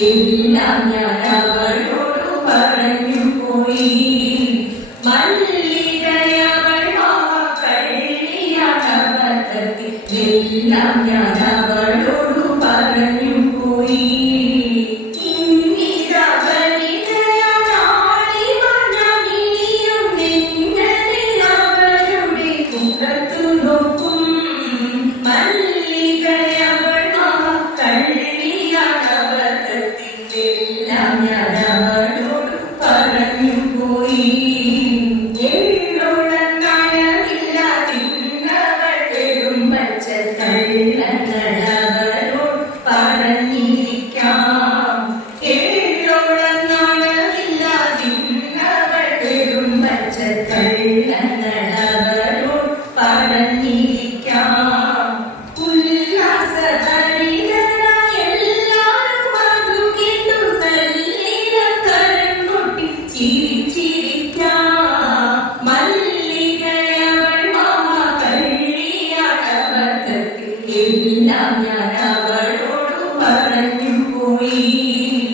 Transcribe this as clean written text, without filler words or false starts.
എല്ലാം ഞാൻ അവളോടു പറഞ്ഞു പോയി. മല്ലികയവൾ കള്ളിയാണവതത്തിൽ എല്ലാം ഞാൻ അവളോടു പറഞ്ഞു പോയി. എല്ലാം ഞാൻ അവളോടു പറഞ്ഞു പോയി.